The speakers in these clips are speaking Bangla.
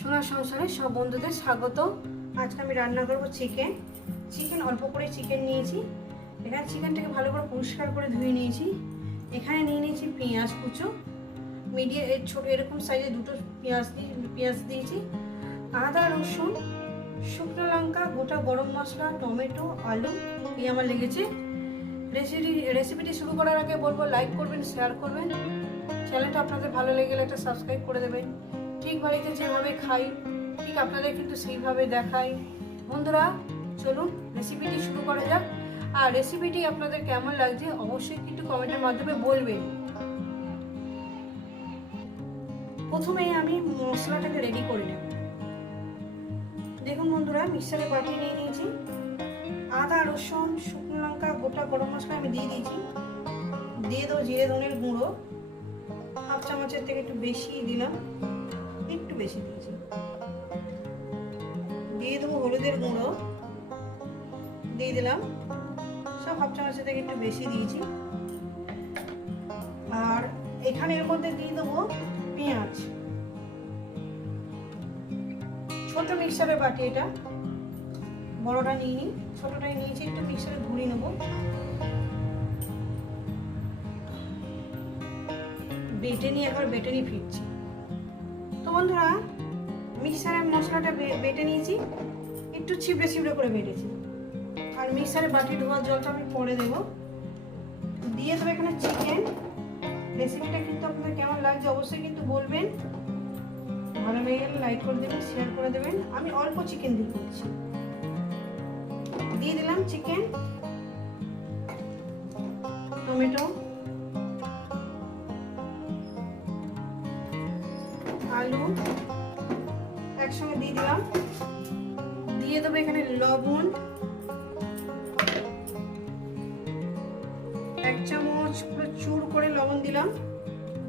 সোনার সংসারে সব বন্ধুদের স্বাগত আজকে আমি রান্না করব চিকেন চিকেন অল্প করে চিকেন নিয়েছি। এখানে চিকেনটাকে ভালো করে পরিষ্কার করে ধুয়ে নিয়েছি। এখানে নিয়ে নিয়েছি পেঁয়াজ কুচো। মিডিয়াম, এর ছোটো, এরকম সাইজে দুটো পেঁয়াজ দিয়ে পেঁয়াজ দিয়েছি। আদা, রসুন, শুকনো লঙ্কা, গোটা গরম মশলা, টমেটো, আলু এই আমার লেগেছে। রেসিপি রেসিপিটি শুরু করার আগে বলব লাইক করবেন শেয়ার করবেন। চ্যানেলটা আপনাদের ভালো লেগে গেলে একটা সাবস্ক্রাইব করে দেবেন। ঠিক বাড়িতে যেভাবে খাই, ঠিক আপনাদের কিন্তু সেইভাবে দেখাই। বন্ধুরা, চলুন রেসিপিটি শুরু করা যাক। আর রেসিপিটি আপনাদের কেমন লাগছে অবশ্যই কিন্তু কমেন্টের মাধ্যমে বলবেন। প্রথমে আমি মশলাটাকে রেডি করে নেব। দেখুন বন্ধুরা, মিক্সারে বাটি নিয়ে নিয়েছি। আদা, রসুন, শুকনো লঙ্কা, গোটা গরম মশলা আমি দিয়ে দিয়েছি। দিয়ে দেবো জিরে, ধনের গুঁড়ো। হাফ চামচের থেকে একটু বেশি দিলাম। বেশি দিয়েছি। দিয়ে দেবো হলুদের গুঁড়ো। দিয়ে দিলাম। সব হাফ চামচের থেকে একটু বেশি দিয়েছি। আর এখানে এর মধ্যে দিয়ে দেবো পেঁয়াজ। ছোট মিক্সারের বাটি এটা। বড়টা নিয়ে নিই। ছোটটাই নিয়েছি, একটু মিক্সারে ঘুরিয়ে নেব। বেটে নিয়ে একবার বেটে নিয়ে ফিরছি। তো বন্ধুরা মিক্সারে মশলাটা বেটে নিয়েছি। একটু ছিপড়ে ছিপড়ে করে বেটেছি। আর মিক্সারে বাটি ধোয়ার জলটা আমি পরে দেবো। দিয়ে দেবো এখানে চিকেন। রেসিপিটা কিন্তু আপনাদের কেমন লাগছে অবশ্যই কিন্তু বলবেন। ভালো লেগে গেলে লাইক করে দেবেন শেয়ার করে দেবেন। আমি অল্প চিকেন দিয়ে দিচ্ছি। দিয়ে দিলাম চিকেন, টমেটো। আলু একসঙ্গে দিয়ে দিলাম। দিয়ে দেবো এখানে লবণ, এক চামচ চুর করে লবণ দিলাম।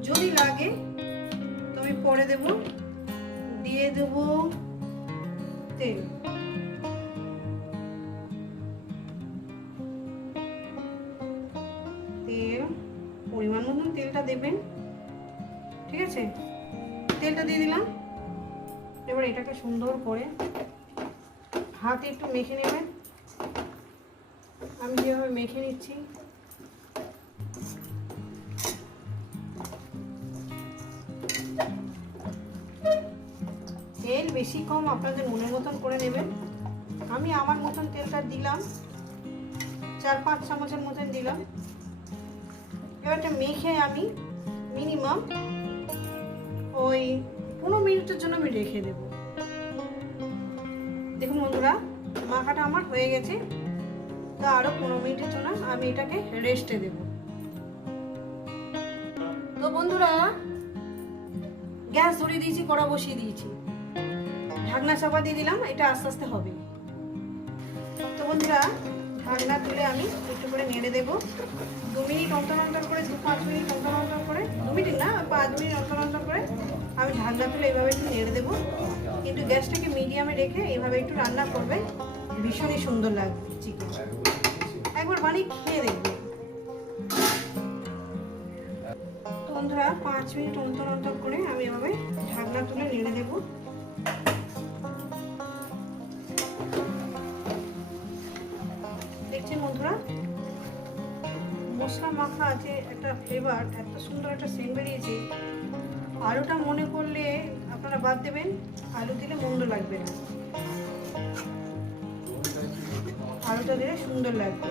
যদি লাগে তো আমি পরে দেব। দিয়ে দেব তেল। তেল, পরিমাণ মতন তেলটা দেবেন, ঠিক আছে? তেলটা দিয়ে দিলাম। এবার এটাকে সুন্দর করে হাতে একটু মেখে নেবেন। আমি যেভাবে মেখে নিচ্ছি। তেল বেশি কম আপনাদের মনের মতন করে নেবেন। আমি আমার মতন তেলটা দিলাম। চার, পাঁচ চামচের মতন দিলাম। এবারটা মেখে আমি মিনিমাম ওই পনেরো মিনিটের জন্য আমি রেখে দেব। দেখুন বন্ধুরা, মাখাটা আমার হয়ে গেছে। তো আরও পনেরো মিনিটের জন্য আমি এটাকে রেস্টে দেব। তো বন্ধুরা, গ্যাস ধরিয়ে দিয়েছি, কড়া বসিয়ে দিয়েছি। ঢাকনা চাপা দিয়ে দিলাম, এটা আস্তে আস্তে হবে। তো বন্ধুরা, ঢাকনা তুলে আমি একটু করে নেড়ে দেবো। দু মিনিট অন্তর অন্তর করে, দু পাঁচ মিনিট অন্তর অন্তর করে, দু মিনিট না, পাঁচ মিনিট অন্তর অন্তর করে, আমি ঢাকনা তুলে এইভাবে একটু নেড়ে দেবো। কিন্তু গ্যাসটাকে মিডিয়ামে রেখে এইভাবে একটু রান্না করবে, ভীষণই সুন্দর লাগবে চিকেন। একবার বানিয়ে খেয়ে দেখবে। বন্ধুরা, পাঁচ মিনিট অন্তর অন্তর করে আমি এভাবে ঢাকনা তুলে নেড়ে দেবো। মশলা মাখা আছে একটা ফ্লেভার এত সুন্দর একটা সেন্ট বেরিয়েছে, আলুটা মনে করলে আপনারা বাদ দেবেন, আলু দিলে মন্দ লাগবে না। আলুটা দিলে সুন্দর লাগবে।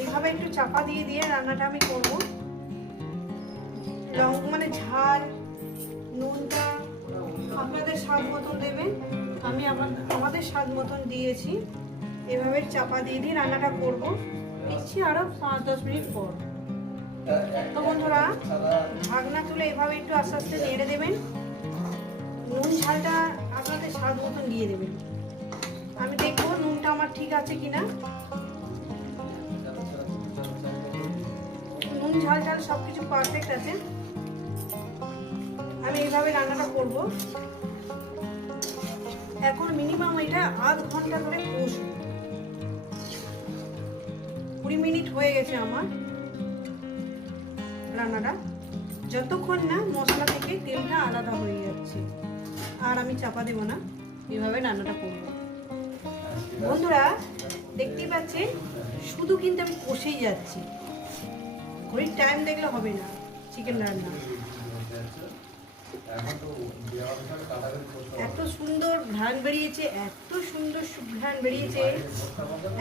এইভাবে একটু চাপা দিয়ে দিয়ে রান্নাটা আমি করব। লং মানে ঝাল, নুনটা আপনাদের স্বাদ মতন দেবেন। আমি আমাদের স্বাদ মতন দিয়েছি। এভাবে চাপা দিয়ে দিয়ে রান্নাটা করব। দিচ্ছি আরও পাঁচ, দশ মিনিট পর। তো বন্ধুরা, ঢাকনা তুলে এভাবে একটু আস্তে আস্তে নেড়ে দেবেন। নুন ঝালটা আপনাদের স্বাদ মতন দিয়ে দেবেন। আমি দেখব নুনটা আমার ঠিক আছে কিনা। নুন, ঝাল ঝাল সব কিছু পারফেক্ট আছে। আমি এইভাবে রান্নাটা করব। এখন মিনিমাম এটা আধ ঘণ্টা ধরে কষবো। কুড়ি মিনিট হয়ে গেছে আমার রান্নাটা। যতক্ষণ না মশলা থেকে তেলটা আলাদা হয়ে যাচ্ছে, আর আমি চাপা দেবো না, এভাবে রান্নাটা করব। বন্ধুরা, দেখতেই পাচ্ছেন, শুধু কিন্তু আমি কষেই যাচ্ছি। ঘড়ির টাইম দেখলে হবে না চিকেন রান্না। এত সুন্দর ঘ্রাণ বেরিয়েছে এত সুন্দর ঘ্রাণ বেরিয়েছে।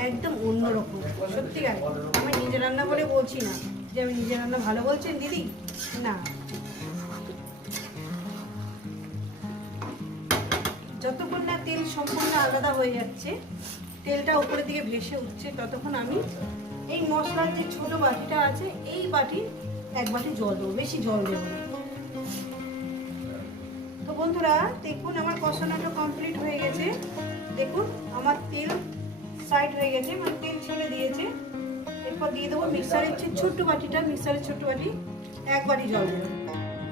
একদম অন্যরকম সত্যিকার আমি নিজে রান্না বলে বলছি না যে আমি নিজে রান্না ভালো বলছেন দিদি? না। যতক্ষণ না তেল সম্পূর্ণ আলাদা হয়ে যাচ্ছে তেলটা উপরের দিকে ভেসে উঠছে ততক্ষণ আমি এই মশলার যে ছোট বাটিটা আছে এই বাটি এক বাটি জল দেবো বেশি জল দেবো না। তো বন্ধুরা, দেখুন আমার কষানোটা কমপ্লিট হয়ে গেছে। দেখুন, আমার তেল সাইড হয়ে গেছে মানে তেল ছেড়ে দিয়েছে। এরপর দিয়ে দেবো মিক্সারের যে ছোট্ট বাটিটা, মিক্সারের ছোট্ট বাটি, এক বাটি জল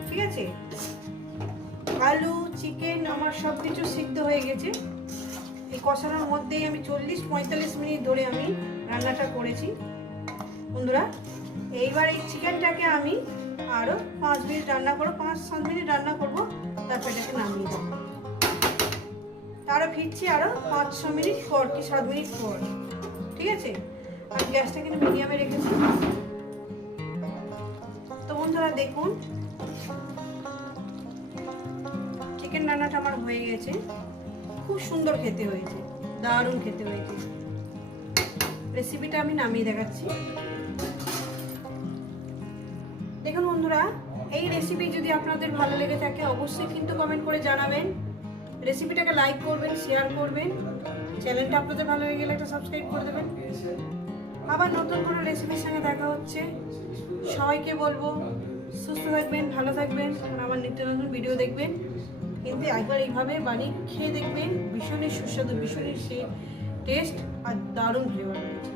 ঠিক আছে? আলু চিকেন আমার সব কিছু সিদ্ধ হয়ে গেছে। এই কষানোর মধ্যেই আমি চল্লিশ, পঁয়তাল্লিশ মিনিট ধরে আমি রান্নাটা করেছি। বন্ধুরা, এইবার এই চিকেনটাকে আমি আরও পাঁচ মিনিট রান্না করব, পাঁচ, সাত মিনিট রান্না করব। তারপর এটাকে নামিয়ে দেবো। তারও ফিরছি আরও পাঁচ ছ মিনিট পর কি সাত মিনিট পর। ঠিক আছে? আমি গ্যাসটা কিন্তু মিডিয়ামে রেখেছি। তো বন্ধুরা দেখুন চিকেন রান্নাটা আমার হয়ে গেছে। খুব সুন্দর খেতে হয়েছে, দারুণ খেতে হয়েছে। রেসিপিটা আমি নামিয়ে দেখাচ্ছি। দেখুন বন্ধুরা এই রেসিপি যদি আপনাদের ভালো লেগে থাকে, অবশ্যই কিন্তু কমেন্ট করে জানাবেন। রেসিপিটাকে লাইক করবেন শেয়ার করবেন। চ্যানেলটা আপনাদের ভালো লেগে গেলে একটা সাবস্ক্রাইব করে দেবেন। আবার নতুন কোনো রেসিপির সঙ্গে দেখা হচ্ছে। সবাইকে বলব, সুস্থ থাকবেন, ভালো থাকবেন আমার নিত্য নতুন ভিডিও দেখবেন। কিন্তু একবার এইভাবে বানিয়ে খেয়ে দেখবেন, ভীষণই সুস্বাদু, ভীষণই সে টেস্ট আর দারুণ ফ্লেভার রয়েছে।